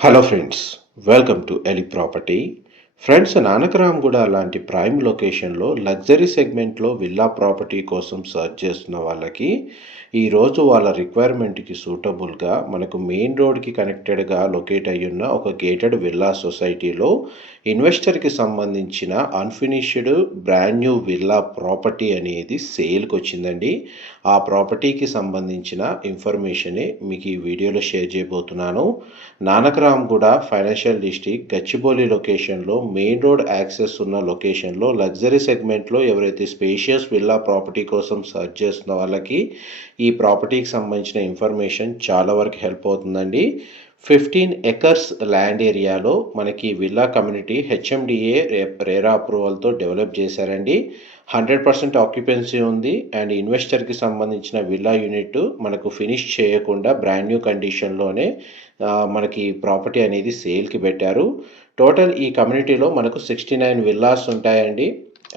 Hello friends welcome to Eli property friends Nanakramguda లాంటి prime లొకేషన్లో luxury సెగ్మెంట్లో villa property కోసం సర్చ్ చేస్తున్న వాళ్ళకి ఈరోజు వాళ్ళ రిక్వైర్మెంట్కి సూటబుల్గా మనకు మెయిన్ రోడ్కి కనెక్టెడ్గా లొకేట్ అయ్యున్న ఒక గేటెడ్ విల్లా సొసైటీలో ఇన్వెస్టర్కి సంబంధించిన unfinished brand new villa property అనేది సేల్కి వచ్చిందండి ఆ ప్రాపర్టీకి సంబంధించిన ఇన్ఫర్మేషనే మీకు ఈ వీడియోలో షేర్ చేయబోతున్నాను. నానకరామ్గూడ ఫైనాన్షియల్ డిస్ట్రిక్ట్ గచ్చిబౌలి లొకేషన్లో మెయిన్ రోడ్ యాక్సెస్ ఉన్న లొకేషన్లో లగ్జరీ సెగ్మెంట్లో ఎవరైతే స్పేషియస్ విల్లా ప్రాపర్టీ కోసం సర్చ్ చేస్తున్న వాళ్ళకి ఈ ప్రాపర్టీకి సంబంధించిన ఇన్ఫర్మేషన్ చాలా వరకు హెల్ప్ అవుతుందండి. ఫిఫ్టీన్ ఎకర్స్ ల్యాండ్ ఏరియాలో మనకి విల్లా కమ్యూనిటీ హెచ్ఎండిఏ రేరా అప్రూవల్తో డెవలప్ చేశారండి. హండ్రెడ్ పర్సెంట్ ఆక్యుపెన్సీ ఉంది అండ్ ఇన్వెస్టర్కి సంబంధించిన విల్లా యూనిట్ మనకు ఫినిష్ చేయకుండా బ్రాండ్ న్యూ కండిషన్లోనే మనకి ప్రాపర్టీ అనేది సేల్కి పెట్టారు. టోటల్ ఈ కమ్యూనిటీలో మనకు సిక్స్టీ నైన్ విల్లాస్ ఉంటాయండి.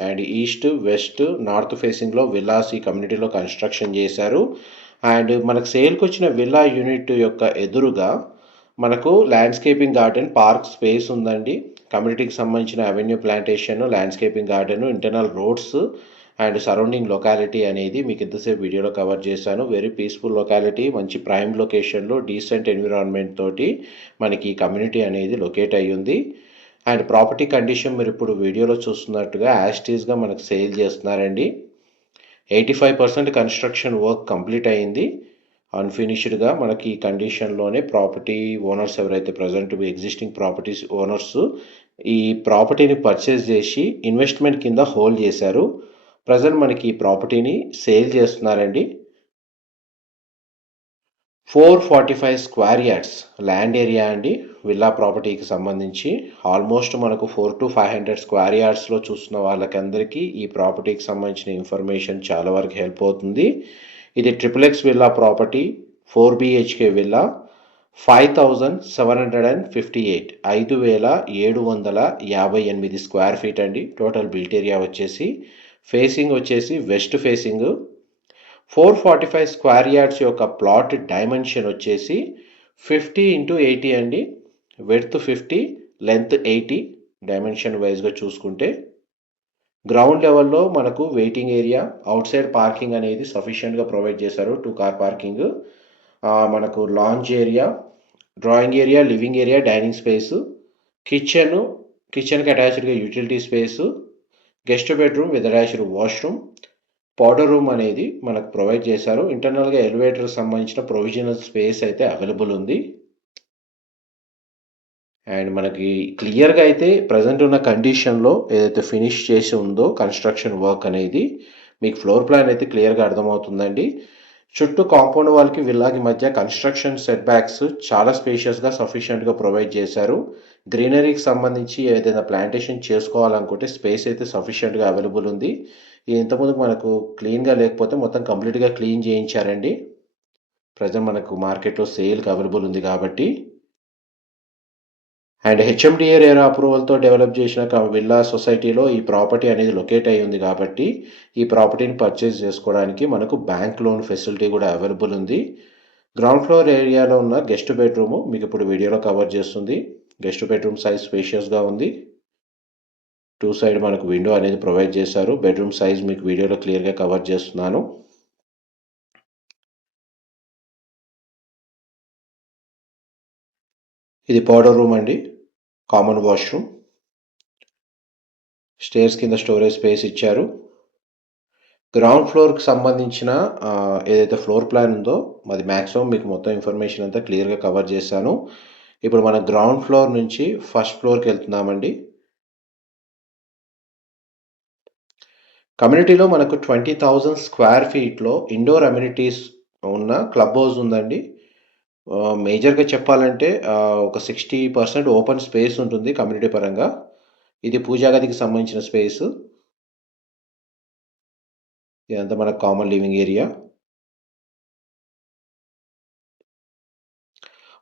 అండ్ ఈస్ట్ వెస్ట్ నార్త్ ఫేసింగ్లో విల్లాస్ ఈ కమ్యూనిటీలో కన్స్ట్రక్షన్ చేశారు. అండ్ మనకు సేల్కి వచ్చిన విల్లా యూనిట్ యొక్క ఎదురుగా మనకు ల్యాండ్స్కేపింగ్ గార్డెన్ పార్క్ స్పేస్ ఉందండి. కమ్యూనిటీకి సంబంధించిన avenue plantation landscaping garden internal roads and surrounding locality అనేది మీకు ఇంతసేపు వీడియోలో కవర్ చేశాను. వెరీ పీస్ఫుల్ లొకాలిటీ మంచి ప్రైమ్ లొకేషన్లో డీసెంట్ ఎన్విరాన్మెంట్ తోటి మనకి ఈ కమ్యూనిటీ అనేది లొకేట్ అయ్యింది. అండ్ ప్రాపర్టీ కండిషన్ మీరు ఇప్పుడు వీడియోలో చూస్తున్నట్టుగా యాస్టీస్గా మనకు సేల్ చేస్తున్నారండి. Eighty five percent construction work complete అయింది అన్ఫినిష్డ్గా మనకి ఈ కండిషన్లోనే ప్రాపర్టీ ఓనర్స్ ఎవరైతే ప్రజెంట్ ఎగ్జిస్టింగ్ ప్రాపర్టీస్ ఓనర్స్ ఈ ప్రాపర్టీని పర్చేస్ చేసి ఇన్వెస్ట్మెంట్ కింద హోల్డ్ చేశారు. ప్రజెంట్ మనకి ఈ ప్రాపర్టీని సేల్ చేస్తున్నారండి. Four forty five square yards land area అండి. విల్లా ప్రాపర్టీకి సంబంధించి ఆల్మోస్ట్ మనకు four to five hundred square యార్డ్స్లో చూస్తున్న వాళ్ళకందరికీ ఈ ప్రాపర్టీకి సంబంధించిన ఇన్ఫర్మేషన్ చాలా వరకు హెల్ప్ అవుతుంది. ఇది triple X villa property four BHK villa five thousand seven hundred and fifty eight ఐదు వేల ఏడు వందల యాభై ఎనిమిది స్క్వేర్ ఫీట్ అండి. టోటల్ బిల్ట్ ఏరియా వచ్చేసి ఫేసింగ్ వచ్చేసి west facing four forty five square yards యొక్క ప్లాట్ డైమెన్షన్ వచ్చేసి ఫిఫ్టీ ఇంటూ ఎయిటీ అండి. Width fifty length eighty dimension వైజ్గా చూసుకుంటే గ్రౌండ్ లెవెల్లో మనకు waiting area outside parking అనేది సఫిషియెంట్గా ప్రొవైడ్ చేశారు టూ కార్ పార్కింగ్ మనకు lounge area drawing area living area dining space kitchen కిచెన్కి అటాచ్డ్గా utility space guest bedroom with attached washroom powder room అనేది మనకు ప్రొవైడ్ చేశారు. ఇంటర్నల్గా ఎలివేటర్ సంబంధించిన ప్రొవిజనల్ స్పేస్ అయితే అవైలబుల్ ఉంది. అండ్ మనకి క్లియర్గా అయితే ప్రజెంట్ ఉన్న కండిషన్లో ఏదైతే ఫినిష్ చేసి ఉందో కన్స్ట్రక్షన్ వర్క్ అనేది మీకు ఫ్లోర్ ప్లాన్ అయితే క్లియర్గా అర్థమవుతుందండి. చుట్టూ కాంపౌండ్ వాళ్ళకి విల్లాకి మధ్య కన్స్ట్రక్షన్ సెట్ బ్యాక్స్ చాలా స్పేషియస్గా సఫిషియెంట్గా ప్రొవైడ్ చేశారు. గ్రీనరీకి సంబంధించి ఏదైనా ప్లాంటేషన్ చేసుకోవాలనుకుంటే స్పేస్ అయితే సఫిషియెంట్గా అవైలబుల్ ఉంది. ఇంతకుముందు మనకు క్లీన్గా లేకపోతే మొత్తం కంప్లీట్గా క్లీన్ చేయించారండి. ప్రజెంట్ మనకు మార్కెట్లో సేల్కి అవైలబుల్ ఉంది కాబట్టి. అండ్ హెచ్ఎండిఏ రేర్ అప్రూవల్తో డెవలప్ చేసిన విల్లా సొసైటీలో ఈ ప్రాపర్టీ అనేది లొకేట్ అయి ఉంది కాబట్టి ఈ ప్రాపర్టీని పర్చేస్ చేసుకోవడానికి మనకు బ్యాంక్ లోన్ ఫెసిలిటీ కూడా అవైలబుల్ ఉంది. గ్రౌండ్ ఫ్లోర్ ఏరియాలో ఉన్న గెస్ట్ బెడ్రూమ్ మీకు ఇప్పుడు వీడియోలో కవర్ చేస్తుంది. గెస్ట్ బెడ్రూమ్ సైజ్ స్పేషియస్గా ఉంది. టూ సైడ్ మనకు విండో అనేది ప్రొవైడ్ చేశారు. బెడ్రూమ్ సైజ్ మీకు వీడియోలో క్లియర్గా కవర్ చేస్తున్నాను. ఇది పౌడర్ రూమ్ అండి. కామన్ వాష్రూమ్ స్టేర్స్ కింద స్టోరేజ్ స్పేస్ ఇచ్చారు. గ్రౌండ్ ఫ్లోర్కి సంబంధించిన ఏదైతే ఫ్లోర్ ప్లాన్ ఉందో అది మ్యాక్సిమం మీకు మొత్తం ఇన్ఫర్మేషన్ అంతా క్లియర్గా కవర్ చేశాను. ఇప్పుడు మన గ్రౌండ్ ఫ్లోర్ నుంచి ఫస్ట్ ఫ్లోర్కి వెళ్తున్నామండి. కమ్యూనిటీలో మనకు ట్వంటీ థౌజండ్ స్క్వేర్ ఫీట్లో ఇండోర్ అమ్యూనిటీస్ ఉన్న క్లబ్ హౌస్ ఉందండి. మేజర్గా చెప్పాలంటే ఒక సిక్స్టీ పర్సెంట్ ఓపెన్ స్పేస్ ఉంటుంది కమ్యూనిటీ పరంగా. ఇది పూజా గదికి సంబంధించిన స్పేస్. ఇదంతా మనకు కామన్ లివింగ్ ఏరియా.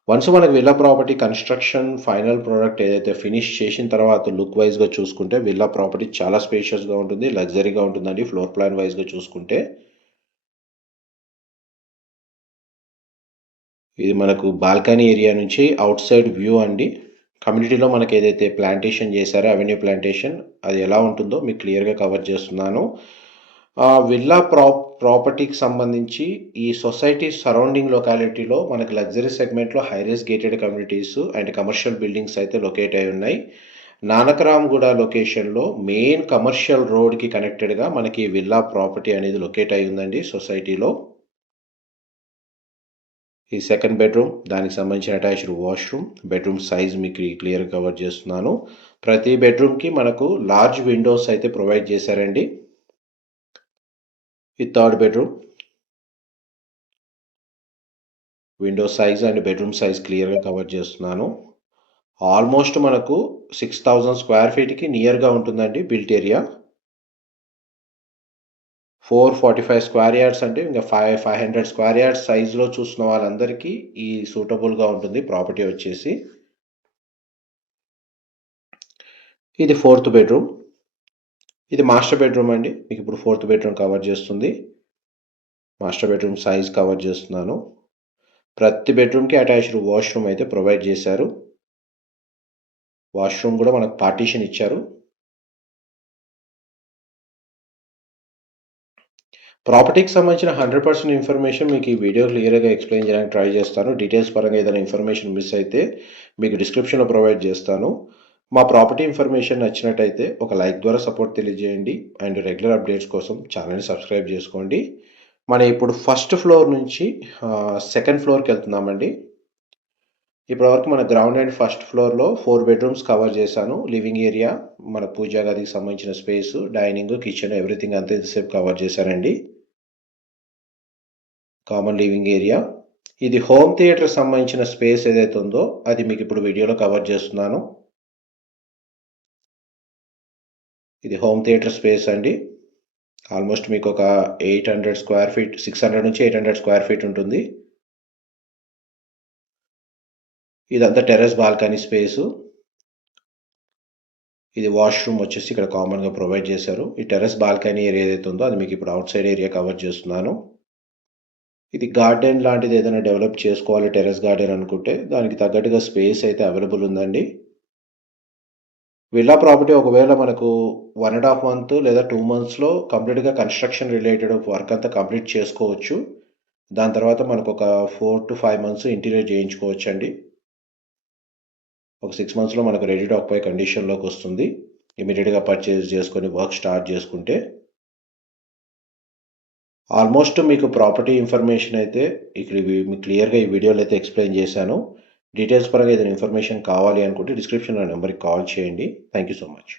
వన్స్ మనకు villa property construction final product ఏదైతే ఫినిష్ చేసిన తర్వాత లుక్ వైజ్గా చూసుకుంటే విల్లా ప్రాపర్టీ చాలా స్పేషియస్గా ఉంటుంది లగ్జరీగా ఉంటుందండి ఫ్లోర్ ప్లాన్ వైజ్గా చూసుకుంటే. ఇది మనకు బాల్కనీ ఏరియా నుంచి అవుట్ సైడ్ వ్యూ అండి. కమ్యూనిటీలో మనకి ఏదైతే ప్లాంటేషన్ చేశారో అవెన్యూ ప్లాంటేషన్ అది ఎలా ఉంటుందో మీకు క్లియర్గా కవర్ చేస్తున్నాను. విల్లా ప్రా ప్రాపర్టీకి సంబంధించి ఈ సొసైటీ సరౌండింగ్ లొకాలిటీలో మనకి లగ్జరీ సెగ్మెంట్లో high rise gated communities and commercial buildings అయితే లొకేట్ అయి ఉన్నాయి. నానకరామ్గూడ లొకేషన్లో మెయిన్ కమర్షియల్ రోడ్కి కనెక్టెడ్గా మనకి విల్లా ప్రాపర్టీ అనేది లొకేట్ అయి ఉందండి సొసైటీలో. ఈ సెకండ్ బెడ్రూమ్ దానికి సంబంధించిన అటాచ్డ్ వాష్రూమ్ బెడ్రూమ్ సైజ్ మీకు క్లియర్ కవర్ చేస్తున్నాను. ప్రతి బెడ్రూమ్కి మనకు లార్జ్ విండోస్ అయితే ప్రొవైడ్ చేశారండి. ఈ third bedroom window size and bedroom size క్లియర్గా కవర్ చేస్తున్నాను. ఆల్మోస్ట్ మనకు సిక్స్ థౌజండ్ స్క్వేర్ ఫీట్కి నియర్గా ఉంటుందండి built area four forty five square yards అంటే ఇంకా five five hundred square yards సైజులో చూసిన వాళ్ళందరికీ ఈ సూటబుల్గా ఉంటుంది. ప్రాపర్టీ వచ్చేసి ఇది ఫోర్త్ బెడ్రూమ్. ఇది మాస్టర్ బెడ్రూమ్ అండి. మీకు ఇప్పుడు ఫోర్త్ బెడ్రూమ్ కవర్ చేస్తుంది. మాస్టర్ బెడ్రూమ్ సైజ్ కవర్ చేస్తున్నాను. ప్రతి బెడ్రూమ్కి అటాచ్డ్ వాష్రూమ్ అయితే ప్రొవైడ్ చేశారు. వాష్రూమ్ కూడా మనకు పార్టీషన్ ఇచ్చారు. ప్రాపర్టీకి సంబంధించిన హండ్రెడ్ పర్సెంట్ ఇన్ఫర్మేషన్ మీకు ఈ వీడియో క్లియర్గా ఎక్స్ప్లెయిన్ చేయడానికి ట్రై చేస్తాను. డీటెయిల్స్ పరంగా ఏదైనా ఇన్ఫర్మేషన్ మిస్ అయితే మీకు డిస్క్రిప్షన్లో ప్రొవైడ్ చేస్తాను. మా ప్రాపర్టీ ఇన్ఫర్మేషన్ నచ్చినట్టయితే ఒక లైక్ ద్వారా సపోర్ట్ తెలియజేయండి. అండ్ రెగ్యులర్ అప్డేట్స్ కోసం ఛానల్ని సబ్స్క్రైబ్ చేసుకోండి. మనం ఇప్పుడు ఫస్ట్ ఫ్లోర్ నుంచి సెకండ్ ఫ్లోర్కి వెళ్తున్నామండి. ఇప్పటివరకు మన గ్రౌండ్ అండ్ ఫస్ట్ ఫ్లోర్లో ఫోర్ బెడ్రూమ్స్ కవర్ చేశాను. లివింగ్ ఏరియా మన పూజా గదికి సంబంధించిన స్పేస్ డైనింగ్ కిచెన్ ఎవ్రీథింగ్ అంతా ఇంతసేపు కవర్ చేశానండి. కామన్ లివింగ్ ఏరియా ఇది హోమ్ థియేటర్ సంబంధించిన స్పేస్ ఏదైతే ఉందో అది మీకు ఇప్పుడు వీడియోలో కవర్ చేస్తున్నాను. ఇది హోమ్ థియేటర్ స్పేస్ అండి. ఆల్మోస్ట్ మీకు ఒక eight hundred square feet six hundred నుంచి ఎయిట్ హండ్రెడ్ స్క్వేర్ ఫీట్ ఉంటుంది. ఇదంతా టెర్రస్ బాల్కనీ స్పేసు ఇది వాష్రూమ్ వచ్చేసి ఇక్కడ కామన్గా ప్రొవైడ్ చేశారు. ఈ టెర్రస్ బాల్కనీ ఏరియా ఏదైతే ఉందో అది మీకు ఇప్పుడు అవుట్ సైడ్ ఏరియా కవర్ చేస్తున్నాను. ఇది గార్డెన్ లాంటిది ఏదైనా డెవలప్ చేసుకోవాలి టెర్రస్ గార్డెన్ అనుకుంటే దానికి తగ్గట్టుగా స్పేస్ అయితే అవైలబుల్ ఉందండి. విల్లా ప్రాపర్టీ ఒకవేళ మనకు వన్ అండ్ హాఫ్ మంత్ లేదా టూ మంత్స్లో కంప్లీట్గా కన్స్ట్రక్షన్ రిలేటెడ్ వర్క్ అంతా కంప్లీట్ చేసుకోవచ్చు. దాని తర్వాత మనకు ఒక four to five months interior చేయించుకోవచ్చు అండి ఒక సిక్స్ మంత్స్లో మనకు రెడీ టు ఆక్యుపై కండిషన్లోకి వస్తుంది. ఇమీడియట్గా పర్చేజ్ చేసుకొని వర్క్ స్టార్ట్ చేసుకుంటే ఆల్మోస్ట్ మీకు ప్రాపర్టీ ఇన్ఫర్మేషన్ అయితే ఇక్కడ మీకు క్లియర్గా ఈ వీడియోలో అయితే ఎక్స్ప్లెయిన్ చేశాను. డీటెయిల్స్ పరంగా ఏదైనా ఇన్ఫర్మేషన్ కావాలి అనుకుంటే డిస్క్రిప్షన్లో నెంబర్కి కాల్ చేయండి. Thank you so much.